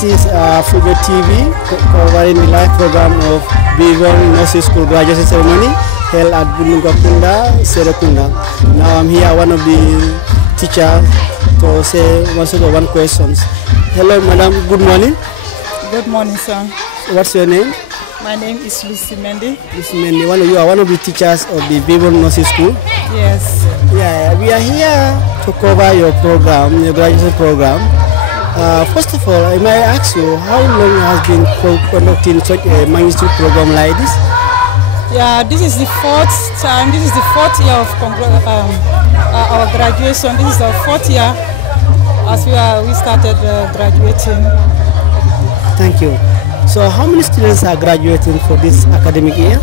This is Fulbe TV covering the live program of Bivone Nursery School graduation ceremony held at Bunungakunda, Serekunda. Now I'm here, one of the teachers, to say one questions. Hello, madam. Good morning. Good morning, sir. What's your name? My name is Lucy Mendy. Lucy Mendy. You are one of the teachers of the Bivone Nursery School. Yes. Yeah, we are here to cover your program, your graduation program. First of all, I may ask you, how long has been conducting such a magnitude program like this? Yeah, this is the fourth time. This is the fourth year of our graduation. This is our fourth year as we started graduating. Thank you. So, how many students are graduating for this academic year?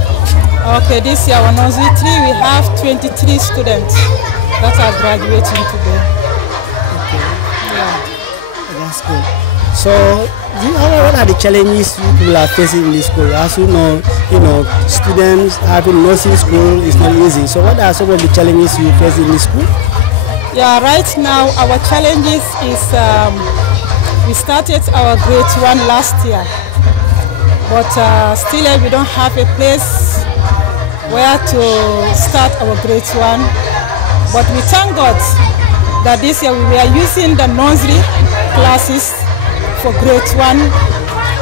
Okay, this year on nursery 3 we have 23 students that are graduating today. Okay. Yeah. That's good. So, what are the challenges people are facing in this school? As you know, students having nursing school is not easy. So, what are some of the challenges you face in this school? Yeah, right now our challenges is we started our grade 1 last year, but still we don't have a place where to start our grade 1. But we thank God that this year we are using the nursery classes for grade 1,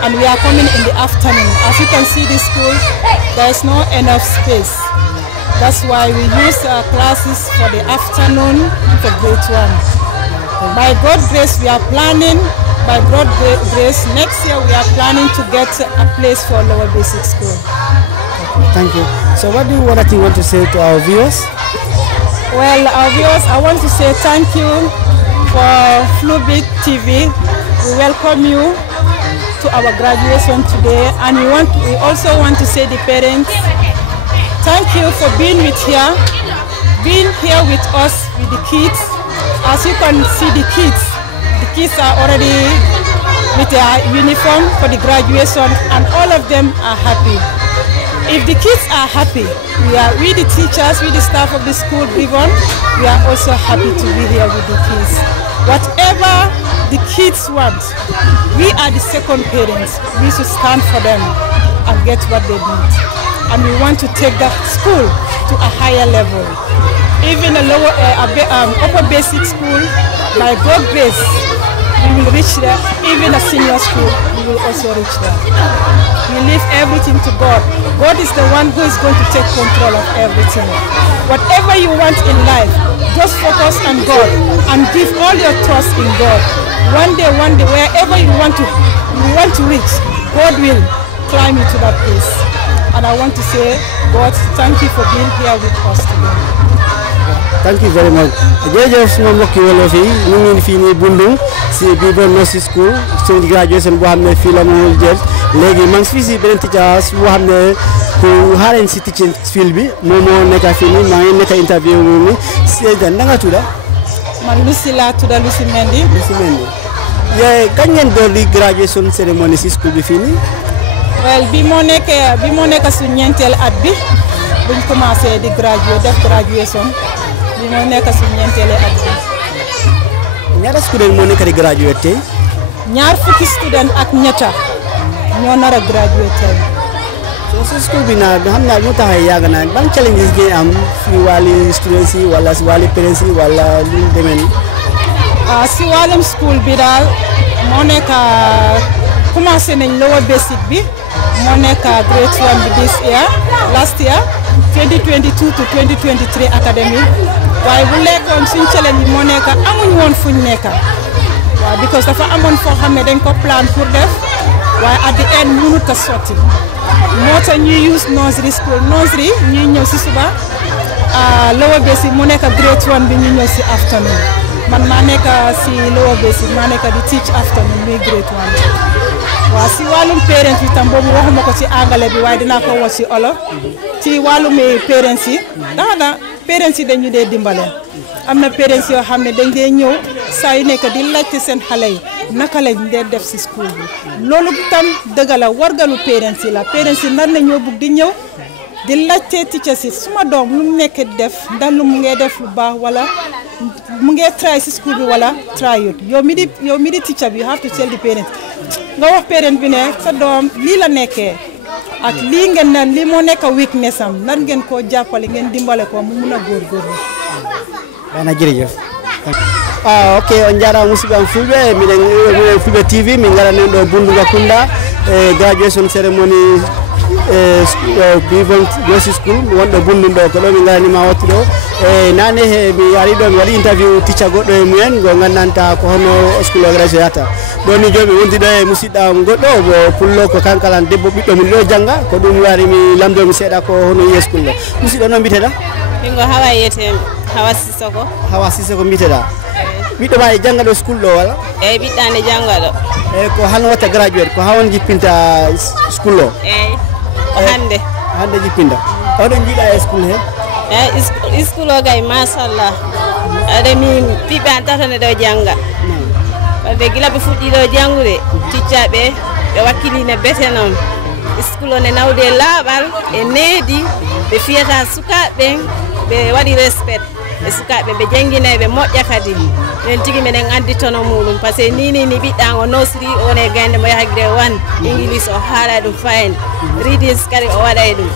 and we are coming in the afternoon. As you can see, this school, there is no enough space. That's why we use classes for the afternoon for grade 1. By God's grace, we are planning, by God's grace, next year we are planning to get a place for lower basic school. Thank you. So what do you want to say to our viewers? Well, our viewers, I want to say thank you for Fulbe TV. We welcome you to our graduation today, and we also want to say the parents, thank you for being here with us, with the kids. As you can see, the kids are already with their uniform for the graduation, and all of them are happy. If the kids are happy, we the teachers, we the staff of the school, Bivone, we are also happy to be here with the kids. Whatever the kids want, we are the second parents. We should stand for them and get what they need. And we want to take the school to a higher level. Even a lower, upper basic school, by God's grace, we will reach there. Even a senior school, we will also reach there. We leave everything to God. God is the one who is going to take control of everything. Whatever you want in life, just focus on God and give all your trust in God. One day, wherever you want to reach, God will climb you to that place. And I want to say, God, thank you for being here with us today. Thank you very much. Jërëjëf suma mbokki wolof yi ñu ngi fii nii Bundung si Bivone Nursery School suñu graduation boo xam ne fii la mu jël léegi maa ngi fii si beneen teachers boo xam ne ku xarañ si teaching field bi moom moo nekk fii nii maa ngi nekk interview moom ni Seydou na nga tudd? Man Lucy laa tudd, Lucy Mendy. Lucy Mendy. Kañ ngeen door di graduation ceremony si school bi fii nii? Well, bi moo nekk suñu ñeenteel at bi buñ commencé di def graduation. Bi moo nekk suñu ñeenteeli at bi. Ñaata student moo nekk di graduate tey? Ñaar fukki student ak ñetta ñoo nar a graduate tey. So school bi naa xam naa lu taxee yàgg naa ban challenges ngeen am si wàllu students yi wala si wàllu parents yi wala lu mu demee nii? Si wàllum school bi daal moo nekk commencé nañ lower basic bi moo nekk grade 1 bi this year, last year 2022 to 2023 academic. waaye bu lekkoon suñ challenge bi moo nekk amuñ woon fuñ nekk waaw because dafa amoon foo xam ne dañ ko plan pour def waaye at the end mënut a sotti moo tax ñuy use nursery school nursery ñuy ñëw si suba lower basic mu nekk grade 1 bi ñu ñëw si afternoon man maa nekk si lower basic maa nekk di teach afternoon muy grade 1 waaw si wàllum parents bi tam boobu waxuma ko ci anglais bi waaye dinaa ko wax ci olof ci wàllum parents yi parents yi dañu dee dimbale am na parents yoo xam ne dañ dee ñëw saa yu nekk di laajte seen xale yi naka lañ dee def si school bi loolu tam dëgg la wargalu parents yi la parents yi nar na ñoo bugg di ñëw di laajte teachers yi suma doom lu mu nekk di def ndax lu mu ngee def lu baax wala mu ngee try si school bi wala try it yow mi di teacher bi you have to tell the parents nga wax parent bi ne sa doom lii la nekkee ak lii ngeen naan lii moo nekk weakness am nan ngeen koo jàppale ngeen dimbale ko mu mun a góorgóorlu. bana jërëjëf. ok on jarama musidɓe am fulɓe minen fulɓe tv min garani ɗo Bunduga Kunda graduation ceremony Bivone Nursery school wonɗo Bundun ɗo ko ɗo min garanima wattu ɗo nane he mi ari ɗo mi waɗi interview ticca goɗɗo e mumen go gandanta ko hono school o graduation yata ɗo ni joni mi wondi ɗo e musidɗam goɗɗo mo pullo ko kankalan debbo ɓiɗɗo min ɗo jangga ko ɗum wari mi lamdomi seeɗa ko hono wiye school ɗo musidɗo noon mbiteɗa mingo Hawa yetemi Hawa Sissoko. Hawa Sissoko mbiteɗa ɓiɗɗo ma e jangga ɗo school ɗo wala eyyi ɓiɗɗane jangga ɗo ko han watta graduate ko hawon jippinta school o eyyi ko hande jippinta oɗon jiiɗa e school he eyyi school o kay machallah aɗa min ɓiɓɓe an tatane ɗo jangga wadde gila ɓe fuɗɗi ɗo jangude ticcaɓe ɓe wakkiline bete noon school o ne nawde laaɓal e needi ɓe fiyata sukaɓe ɓe waɗi respect e sukaɓe ɓe jangguineɓe moƴƴa kadi min tigui minen anditono muɗum par ce que ni ɓiɗɗa o nursery on e gande mo yaha grade 1 English o haalay ɗum fayen readings kadi o waɗay ɗum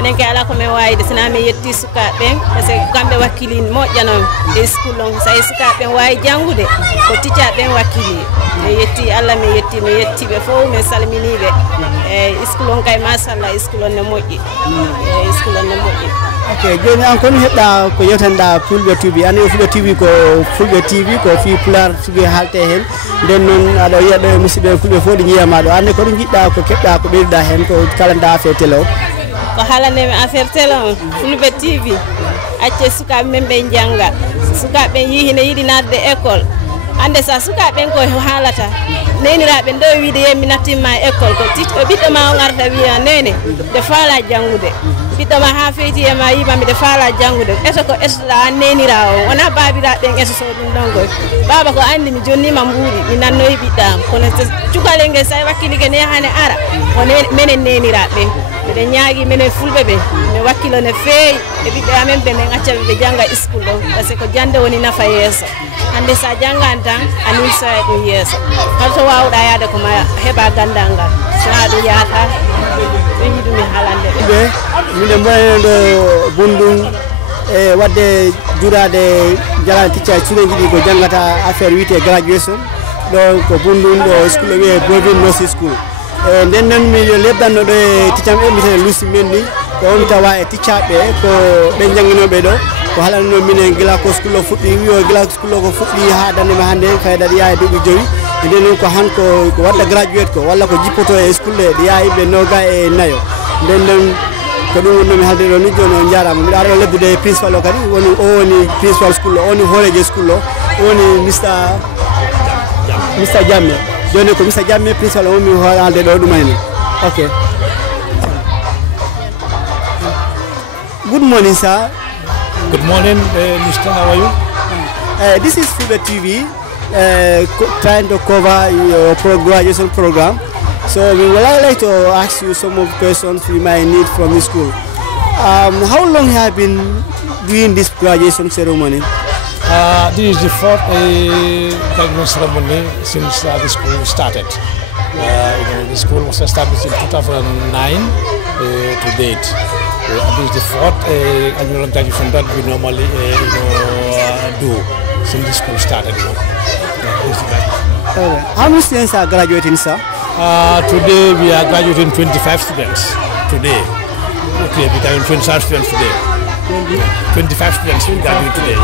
enen kay ala komin wawide sina min yetti sukaɓe par ce que kamɓe wakkilin moƴƴa noon e school on so tawi sukaɓe wawi janggude ko ticcaɓen wakkili mi yetti Allah mi yettiɓe fof min salminiɓe e school on kay machallah school on ne moƴƴi e school on ne moƴƴi. ok joni an kono heɓɗa ko yewtanɗa Fulbe TV ani o Fulbe TV ko Fulbe TV ko fi pular sugi haalte hen nden noon aɗa yiya ɗo e musidɓe Fulbe fof ɗi jiyama ɗo anne koɗo jiɗɗa ko keɓɗa ko ɓeyduɗa hen ko kalanda affaire télé o ko haalanemi affaire télé o Fulbe TV acce sukaɓe men ɓe jangga sukaɓe yihine yiiɗi natde école ande sa sukaɓen ko haalata neniraɓe ndo wiide yemi nattinma école ko ɓiɗɗo ma on arta wiya nene nde faala janggude ɓiɗɗo ma ha feyti e ma yima mide faala janggude eto ko etoɗa an nenira o wona babiraɓen etoto ɗum ɗon koy baba ko andi mi jonnima mbuuɗi mi nannoyi ɓiɗɗam kono cukalel ngel sa wakkilike ne hane ara o minen neniraɓe miɗen ñaagui minen fulɓe ɓe mi wakkilo ne feewi e ɓiɓɓe amen ɓe min accaɓe ɓe jangga school ɗo par ce que ko jande woni nafa yeeso hande sa janggani tan anin soya ɗum yeeso holto wawɗa yaade koma heeɓa gandal ngal sona ɗum yahata ɗum yiɗumi haalande ɓe minen mbonen ɗo Bundung e wadde jurade jalani ticca cuuɗeji ɗi ko janggata affaire wiyete graduation ɗo ko Bundung ɗo school o wiye Bivone Nursery school nden noon mi lebdanno ɗo e ticcam ɓe mbiyeten Lucy Mendy ko on tawa e ticcaɓe ko ɓe jangguinoɓe ɗo ko haalanno minen gila ko school o fuɗɗi wiyo gila school o ko fuɗɗi ha dandema hande fayda ɗi yaha e duuɓi 5 e nden noon ko han ko wadda graduate ko walla ko jippoto e school ɗe ɗi yaha yimɓe 24 nden noon ko ɗum wonnomi haalde ɗo ni joni on jarama mbiɗa ara ɗo lebdude principal o kadi woni o woni principal school o woni hooreje school o woni Mr Jamme joni ko Mr Jamme principal o mi haalde ɗo ɗumayno ok good morning sir. Good morning, Mr. How are you? This is Fulbe TV trying to cover your graduation program. So we would like to ask you some of the questions we might need from the school. How long have you been doing this graduation ceremony? This is the fourth graduation ceremony since the school started. The school was established in 2009 to date. This is the fourth annual graduation that we normally do since the school started. How many students are graduating, sir? Today we are graduating 25 students. Today, okay, we are 25 students today. 25 students will graduate today.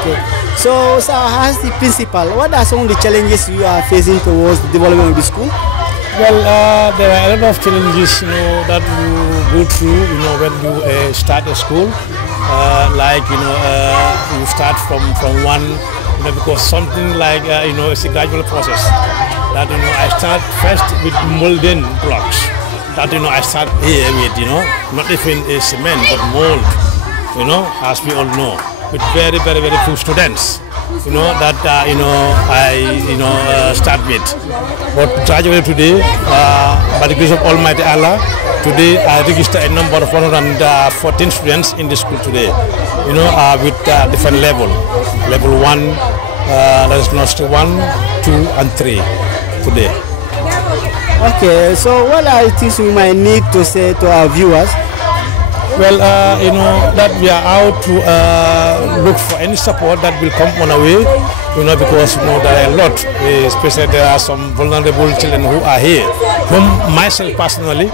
Okay. So, as the principal, what are some of the challenges you are facing towards the development of the school? Well, there are a lot of challenges, that you go through, when you start a school. You start from one, because something like, it's a gradual process. That, I start first with molding blocks. That, I start here with, not even a cement, but mold, as we all know, with very, very, very few students. That I start with. But gradually today, by the grace of Almighty Allah, today I register a number of 114 students in the school today. With different level. Level 1, that is nursery 1, 2, and 3. today. Okay, so what are things we might need to say to our viewers? Well, that we are out to look for any support that will come on our way, because there are a lot, especially there are some vulnerable children who are here, whom myself personally,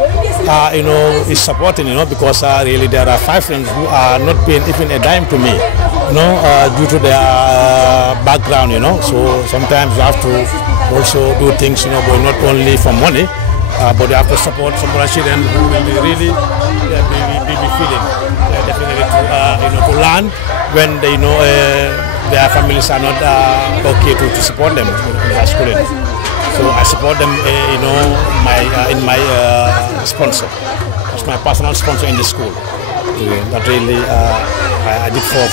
is supporting, because really there are 5 friends who are not paying even a dime to me, due to their background, so sometimes you have to also do things, but not only for money, but you have to support some other children who will be really be feeling definitely to learn when they their families are not okay to support them in their schooling. So I support them, in my sponsor. That's my personal sponsor in the school. That really I did for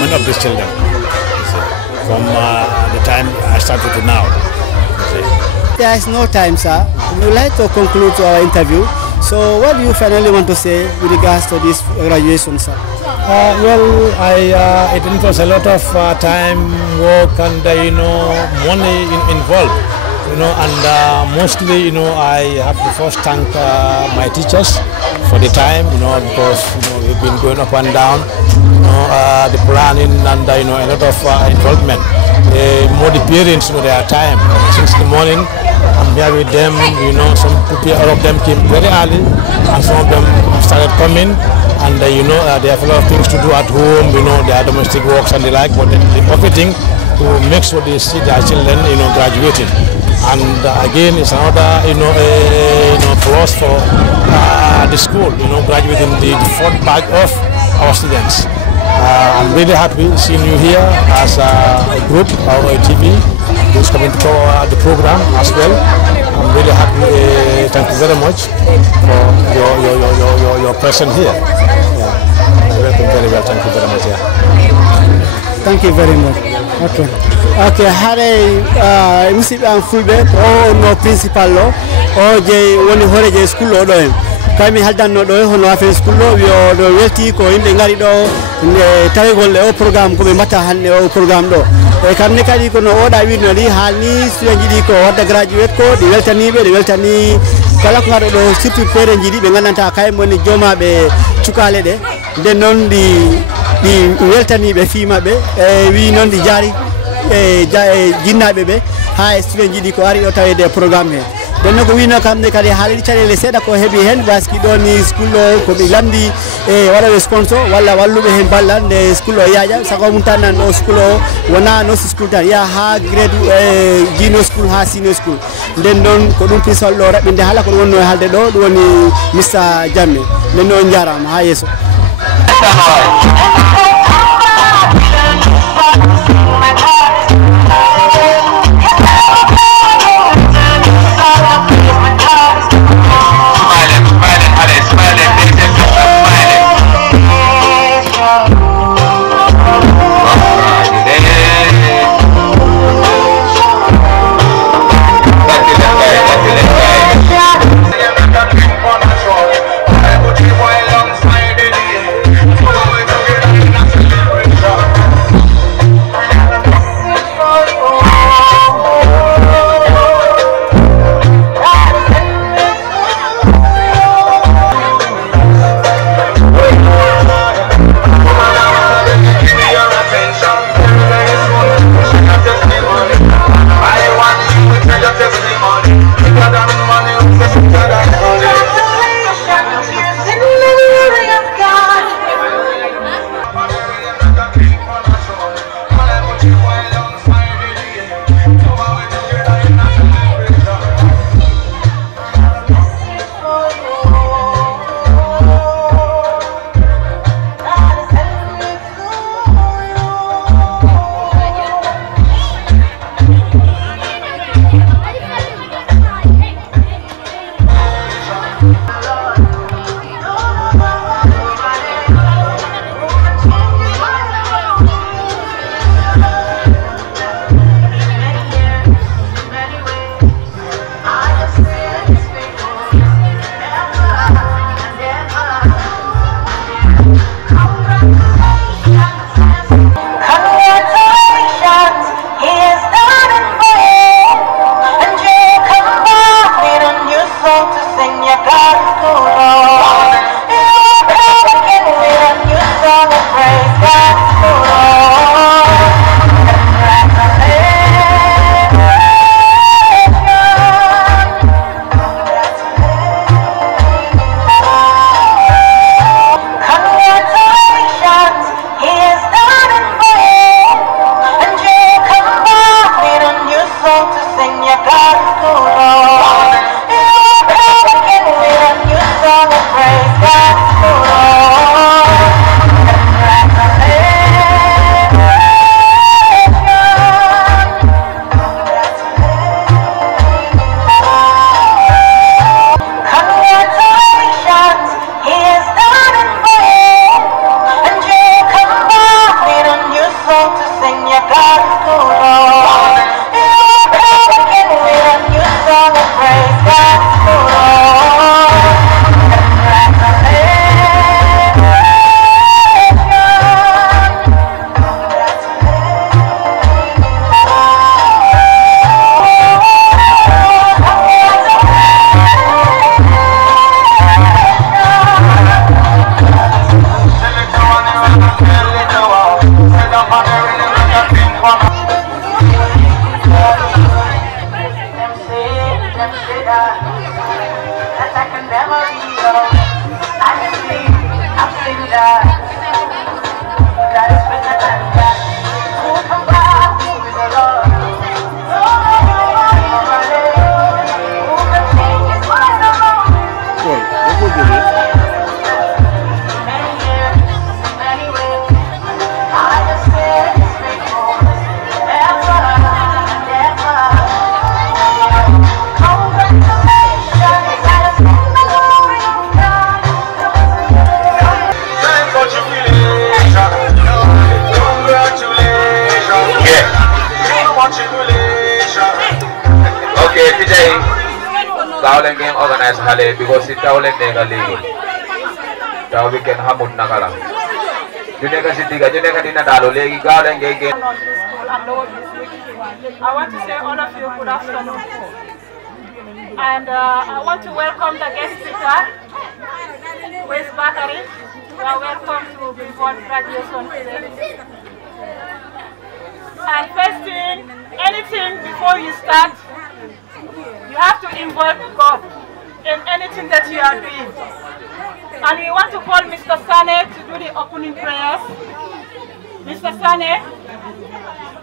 many of these children. From the time I started to now. There is no time, sir. We would like to conclude our interview. So what do you finally want to say with regards to this graduation, sir? It involves a lot of time, work, and money involved. And mostly, I have to first thank my teachers for the time, because we've been going up and down, the planning and a lot of involvement. More the parents, their time since the morning. I'm here with them, all of them came very early, and some of them started coming, and they have a lot of things to do at home, their domestic works and the like, but they're everything to make sure they see their children, graduating. And again, it's another, plus for the school, graduating the 4th batch of our students. I'm really happy seeing you here as a group or a TV who's coming to the program as well. I'm really happy. Thank you very much for your presence here. I welcome very well. Thank you very much. Thank you very much. Okay. Hare musidɓe am Fulbe no principal o je woni hoore je school o ɗo en. Kami haldanno ɗo hono affaire school o ɗo welti ko yimɓe ngari ɗo tawigol o programme ko ɓe mbatta hannde o programme ɗo. E kamne kadi kono oɗa wirno ni halni student jiɗi ko wadda graduate ko ɗi weltani kala ko ngaɗo ɗo surtout pere jiɗi ɓe gandanta kay moni jomaɓe cukale ɗe nden noon ɗi weltaniɓe fimaɓe e wi noon ɗi jaari e jinnaɓe ɓe ha student jiɗi ko ari ɗo tawede programme he donno ko wino kamɓe kadi haaliɗi caɗele seeɗa ko heeɓi hen waski ɗo ni school o ko ɓe lamdi e waɗaɓe sponsor walla walluɓe hen balla nde school o yaaƴa sago mum tan nan ɗo school o wona nosi school tan yaha ha grade jino school ha senior school nden noon ko ɗum principal ɗo raɓɓinde haala ko ɗum wonno e haalde ɗo ɗum woni Mr Jammeh nden noon jarama ha yesso. Tawlen game organize hale because it tawlen nega legi taw weekend hamut nakala june ka sidiga june ka dina dalo legi gawlen game I want to say all of you good afternoon, and I want to welcome the guest speaker, Wes Bakari. You are welcome to Bivone graduation today. And first thing, anything before you start, you have to involve God in anything that you are doing. And we want to call Mr. Sane to do the opening prayers. Mr. Sane,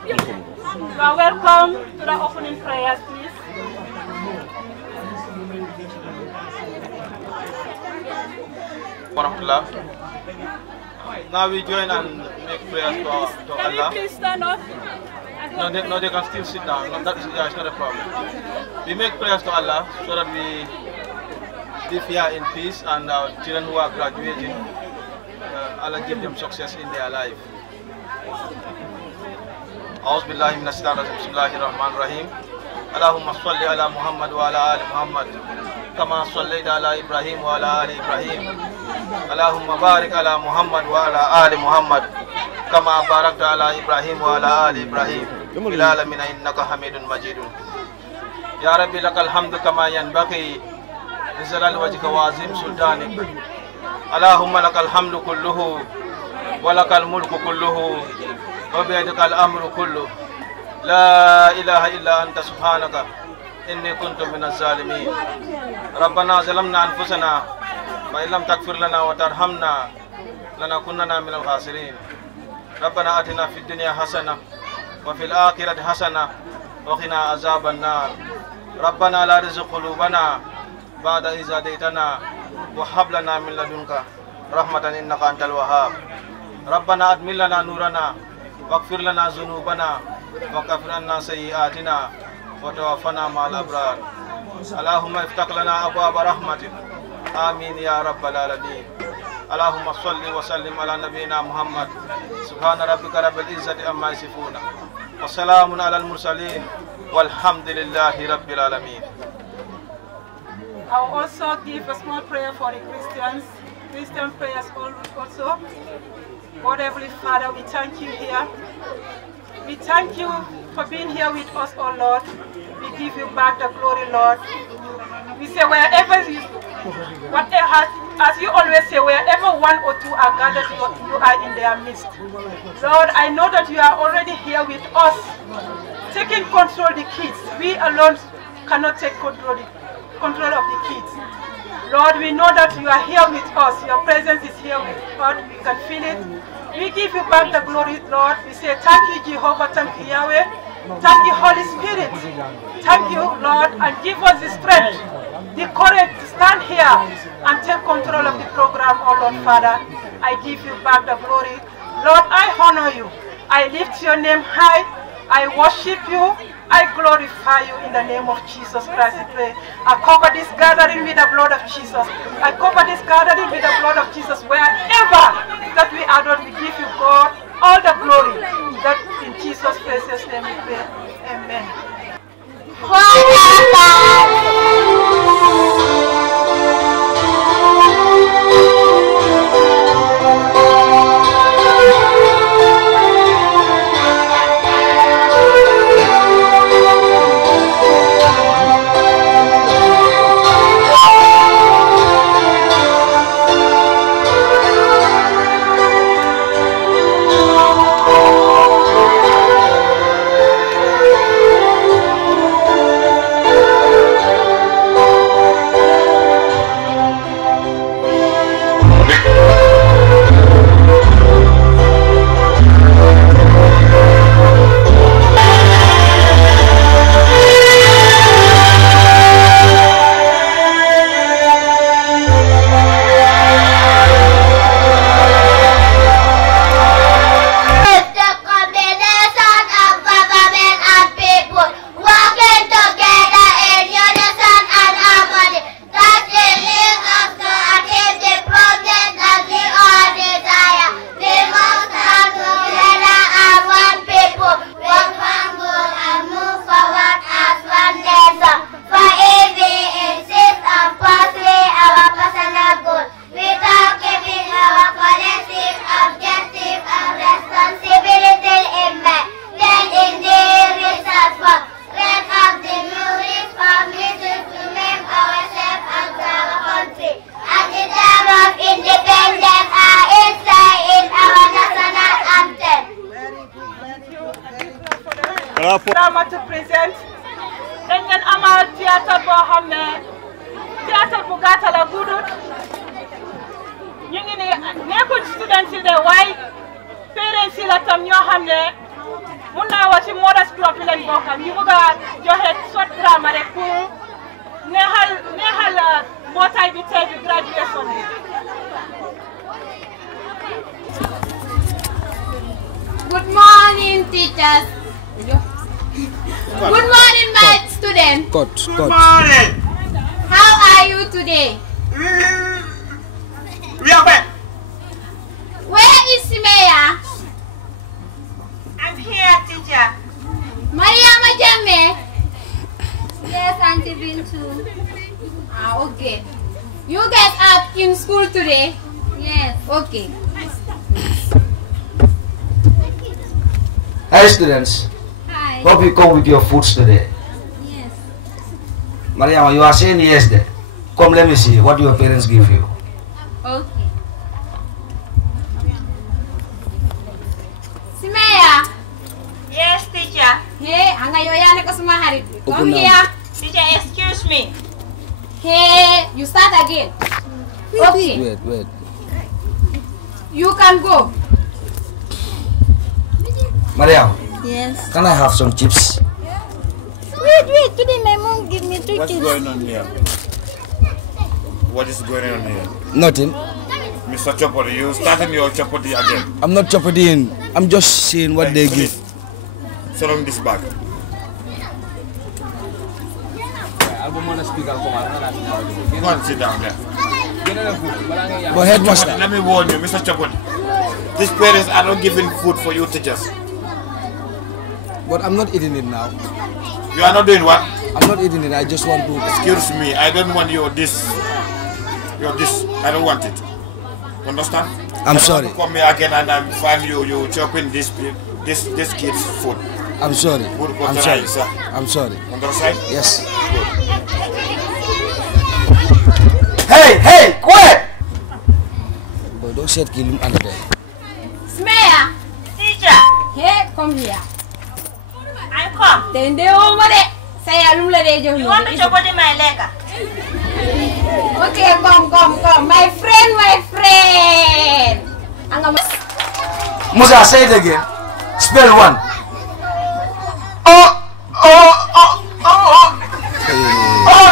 you are welcome to the opening prayers, please. Now we join and make prayers to Allah. Can you please stand up? No, they can still sit down. No, yeah, it's not a problem. We make prayers to Allah so that we live here in peace, and our children who are graduating, Allah give them success in their life. أعوذ بالله من الشيطان الرجيم بسم الله الرحمن الرحيم اللهم صل على محمد وعلى آل محمد كما صليت على إبراهيم وعلى آل إبراهيم اللهم بارك على محمد وعلى آل محمد كما باركت على إبراهيم وعلى آل إبراهيم في العالمين إنك حميد مجيد يا ربي لك الحمد كما ينبغي لجلال وجهك وعظيم سلطانك اللهم لك الحمد كله ولك الملك كله وبيدك الأمر كله لا إله إلا أنت سبحانك إني كنت من الظالمين ربنا ظلمنا أنفسنا فإن لم تغفر لنا وترحمنا لنكونن من الخاسرين ربنا آتنا في الدنيا حسنة وفي الآخرة حسنة وقنا عذاب النار ربنا لا تزغ قلوبنا بعد إذ هديتنا وهب لنا من لدنك رحمة إنك أنت الوهاب ربنا أدمن لنا نورنا واغفر لنا ذنوبنا وكفر عنا سيئاتنا وتوفنا مع الأبرار اللهم افتح لنا أبواب رحمتك آمين يا رب العالمين اللهم صل وسلم على نبينا محمد سبحان ربك رب العزة عما يصفون وسلام على المرسلين والحمد لله رب العالمين. I will also give a small prayer for the Christian prayers also. God Heavenly Father, we thank you here. We thank you for being here with us, oh Lord. We give you back the glory, Lord. We say whatever as you always say, wherever one or two are gathered, you are in their midst. Lord, I know that you are already here with us, taking control of the kids. We alone cannot take control of the kids. Lord, we know that you are here with us. Your presence is here with us. We can feel it. We give you back the glory, Lord. We say thank you, Jehovah. Thank you, Yahweh. Thank you, Holy Spirit. Thank you, Lord, and give us the strength, the courage to stand here and take control of the program, oh Lord Father. I give you back the glory. Lord, I honor you. I lift your name high. I worship you. I glorify you in the name of Jesus Christ. I pray. I cover this gathering with the blood of Jesus. I cover this gathering with the blood of Jesus. Wherever that we are, Lord, we give you, God, all the glory. That in Jesus' precious name we pray. Amen. Drama to present. Dañ leen amal théâtre boo xam ne théâtre bu gàtt la guddut. Ñu ngi ni nekkul students yi de waaye parents yi la tam ñoo xam ne mun naa wax ci Mothers Club bi lañ bokk. ñu bëgg a joxe short drama rek pour neexal mbootaay bi tey bi graduation bi. Good morning, teachers. Good morning, my students. Good morning. How are you today? We are back. Where is Simeya? I'm here, teacher. Mariama Jamme? Yes, Auntie Bintu. Okay. You guys are in school today? Yes. Okay. Hi students. Hi. Hope you come with your foods today. Yes. Mariama, you are saying yes there. Come, let me see what your parents give you. Okay. Simeya? Yes, teacher. Hey, anga yoyane ko suma harit. Come here. Teacher, excuse me. Hey, you start again. Okay. Wait. You can go. Mariam, Yes. can I have some chips? Wait. Today my mom give me 2 What's kids. going on here? What is going on here? Nothing. Mr. Chopodi, you starting your Chopodi again. I'm not chopping in. I'm just seeing what they give. Show them this bag. Go and sit down there. But headmaster, Let me warn you, Mr. Chopodi. These parents are not giving food for you teachers. but I'm not eating it now. You are not doing what? I'm not eating it. I just want to. Excuse me, I don't want your this. I don't want it. Understand? I'm I don't sorry. want to come here again and I find you chopping this kid's food. I'm sorry. I'm sorry. I'm sorry. Understand? Yes. Hey, quiet! don't set kilum under there. Smeya. Teacher. Hey, come here. I come. Then they over there. Say alum la de jo. You want to chop my leg? Okay, come. My friend. Musa, say it again. Spell one.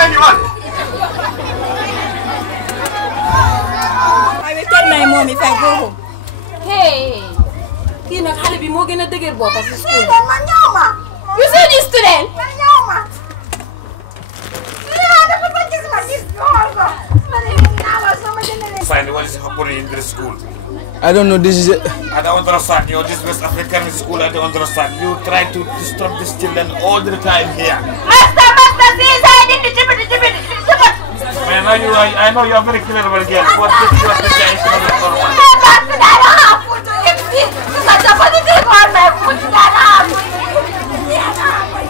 Anyone. I will tell my mom if I go home. Hey. Kii nag xale bi moo gën a dëgër bopp ci school. You see this student? Find what is happening in this school. I don't know, this is it. I don't understand. You're this West African school. I don't understand. You try to disturb these children all the time here. Master, see inside in the chip. I know you are very clear about it. But this is what the guy is not normal.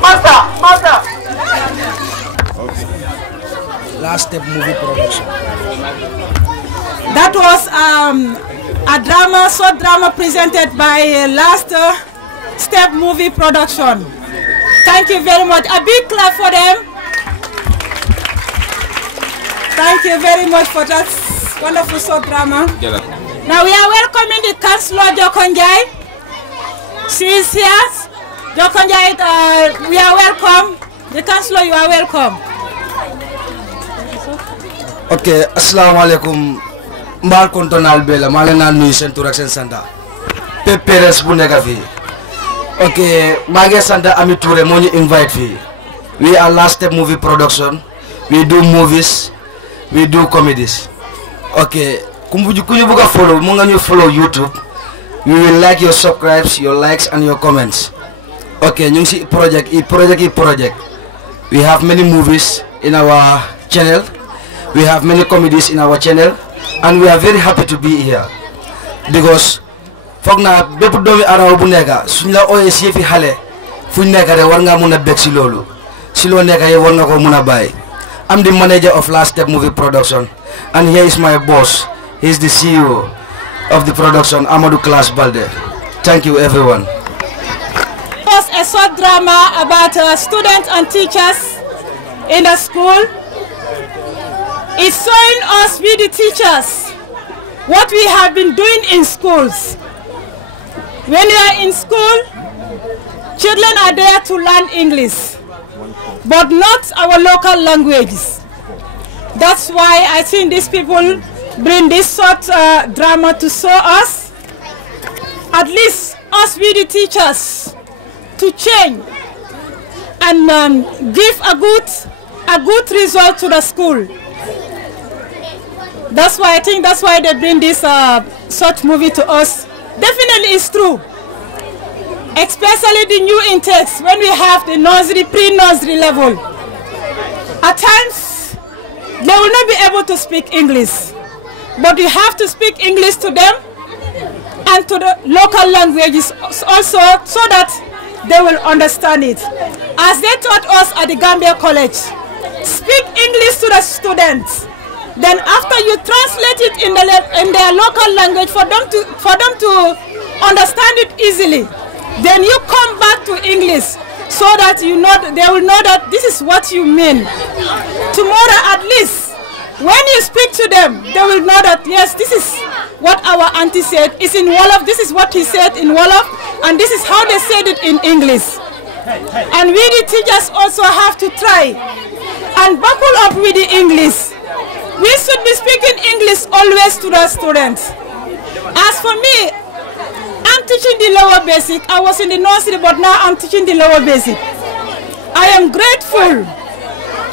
Master. Last Step Movie Production. That was a short drama presented by Last Step Movie Production. Thank you very much. A big clap for them. Thank you very much for that wonderful short drama. Now we are welcoming the Councillor Jokonjai. She is here. Jokonjai, we are welcome. The Councillor, you are welcome. Okay, assalamu alaikum. Mbal kontonal bela malena nuyu sen tour ak sen santa. Peperes bu neka fi. Okay, mage santa Ami Touré mo ñu invite fi. We are Last Step Movie Production. We do movies. We do comedies. Okay, kunyu buga follow, mo nga ñu follow YouTube. We will like your subscribes, your likes and your comments. Okay, ñu ci project. We have many movies in our channel. We have many comedies in our channel, and we are very happy to be here because fogna bepp doomi araw bu neka suñ la oyé fi xalé fuñ neka rek war nga mëna bekk ci lolu ci lo neka yi war nga ko mëna bay. I'm the manager of Last Step Movie Production, and here is my boss. He is the CEO of the production, Amadou Class Balde. Thank you everyone. It was a short drama about students and teachers in the school. It's showing us, we the teachers, what we have been doing in schools. When we are in school, children are there to learn English, but not our local languages. That's why I think these people bring this short drama to show us, at least us, we the teachers, to change and give a good result to the school. That's why I think that's why they bring this short movie to us. Definitely it's true. Especially the new intakes when we have the nursery, pre-nursery level. At times they will not be able to speak English. But you have to speak English to them and to the local languages also so that they will understand it. As they taught us at the Gambia College, speak English to the students. Then after you translate it in their local language for them to understand it easily, then you come back to English so that they will know that this is what you mean. Tomorrow at least, when you speak to them, they will know that yes, this is what our auntie said. It's in Wolof. This is what he said in Wolof, and this is how they said it in English. And we the teachers also have to try and buckle up with the English. We should be speaking English always to the students. As for me, I'm teaching the lower basic. I was in the nursery, but now I'm teaching the lower basic. I am grateful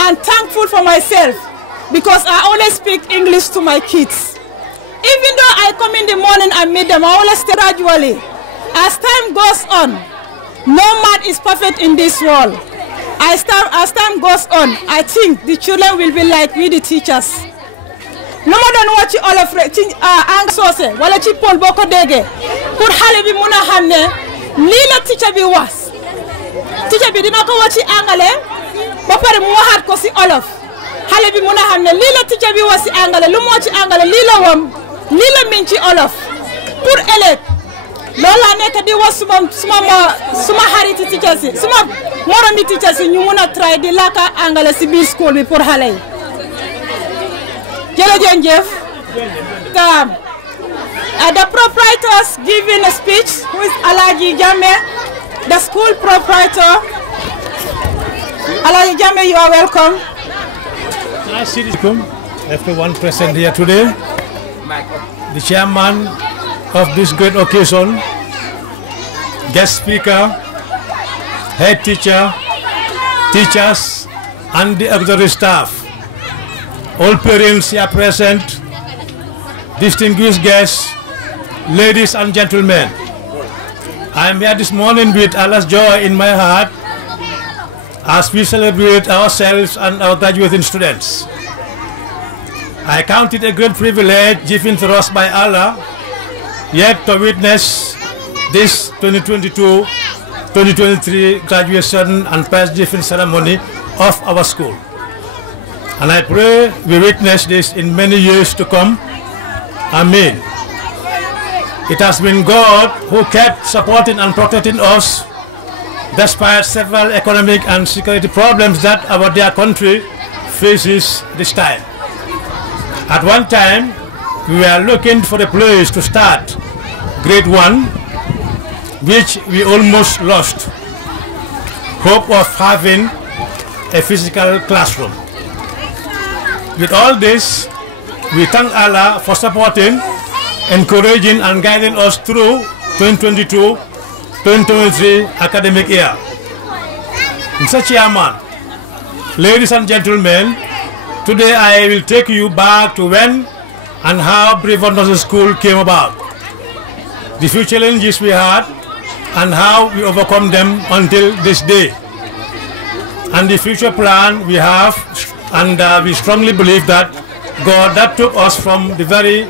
and thankful for myself because I always speak English to my kids. Even though I come in the morning and meet them, I always gradually. As time goes on, no man is perfect in this world. As time goes on, I think the children will be like we the teachers. No matter what you all of angsoose wala ci pol boko dege pour xale bi mëna xamné li la teacher bi wax teacher bi dina ko wax ci angale ba paré mu waxat ko ci olof xale bi mëna xamné li la teacher bi wax ci angale lu mo ci angale li la won lii la min ci olof pour ëllëg loolu laa nekk di wax suma xariti teachers yi suma moromi teachers yi ñu mun a try di làkka anglais si biir school bi pour xale yi jërëjëf the proprietors giving a speech who is Alaji Jame, the school proprietor. Alaji Jame, you are welcome. Everyone present here today, the chairman of this great occasion, guest speaker, head teacher, teachers, and the auxiliary staff. All parents here present, distinguished guests, ladies and gentlemen. I am here this morning with Allah's joy in my heart as we celebrate ourselves and our graduating students. I count it a great privilege given to us by Allah, yet to witness this 2022-2023 graduation and prize giving ceremony of our school. And I pray we witness this in many years to come. Amen. It has been God who kept supporting and protecting us despite several economic and security problems that our dear country faces this time. At one time, we were looking for a place to start grade 1, which we almost lost hope of having a physical classroom. With all this, we thank Allah for supporting, encouraging and guiding us through 2022-2023 academic year. Mr. Chairman, ladies and gentlemen, today I will take you back to when and how Bivone Nursery School came about, the few challenges we had and how we overcome them until this day, and the future plan we have, and we strongly believe that God that took us from the very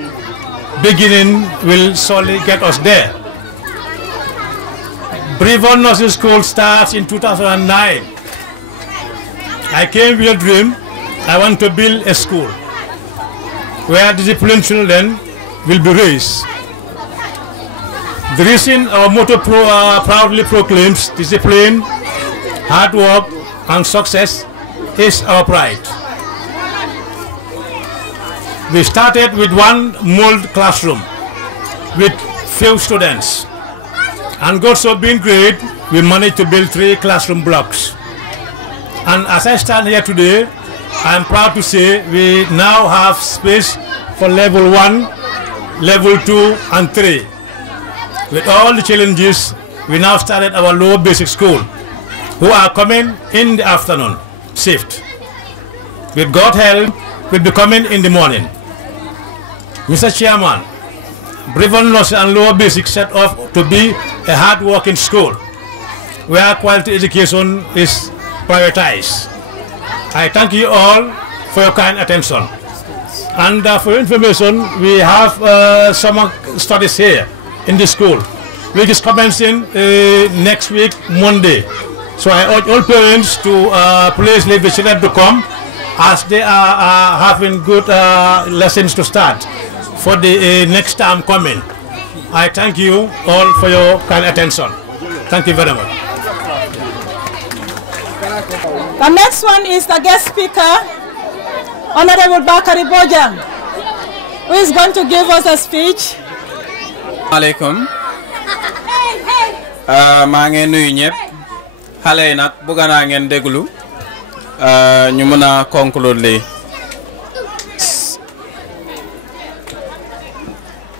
beginning will surely get us there. Bivone Nursery School starts in 2009. I came with a dream. I want to build a school where disciplined children will be raised. The reason our motto proudly proclaims discipline, hard work and success is our pride. We started with one mold classroom with few students, and God so being great, we managed to build 3 classroom blocks. And as I stand here today, I am proud to say we now have space for level 1, level 2 and 3. With all the challenges, we now started our lower basic school, who are coming in the afternoon shift. With God's help, we'll be coming in the morning. Mr. Chairman, Bivone Nursery and lower basic set off to be a hard-working school where quality education is prioritized. I thank you all for your kind attention. And for your information, we have summer studies here in the school, which is commencing next week, Monday. So I urge all parents to please leave the children to come, as they are having good lessons to start for the next term coming. I thank you all for your kind attention. Thank you very much. The next one is the guest speaker, Honorable Bakari Bojang, who is going to give us a speech. Alaikum. maa ngi nuyu ñëpp xale yi nag bëgg naa ngeen déglu ñu mën a conclure lii.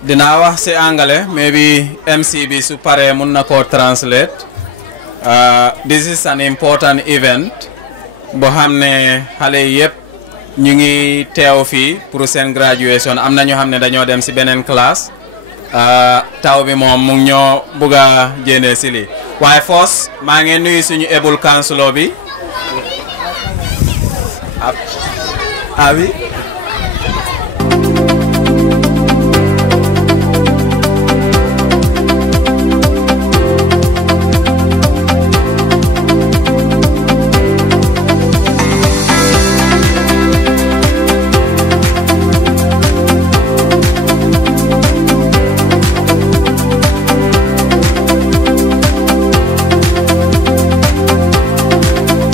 dinaa wax ci anglais, maybe MC bi su paree mun na koo translate. This is an important event boo xam ne xale yi yëpp ñu ngi teew fii pour seen graduation. am na ñoo xam ne dañoo dem ci beneen classe. taw bi moom mu ngi ñoo bugg a jéene si lii waaye foos maa ngi nuyu suñu able councilor bi abi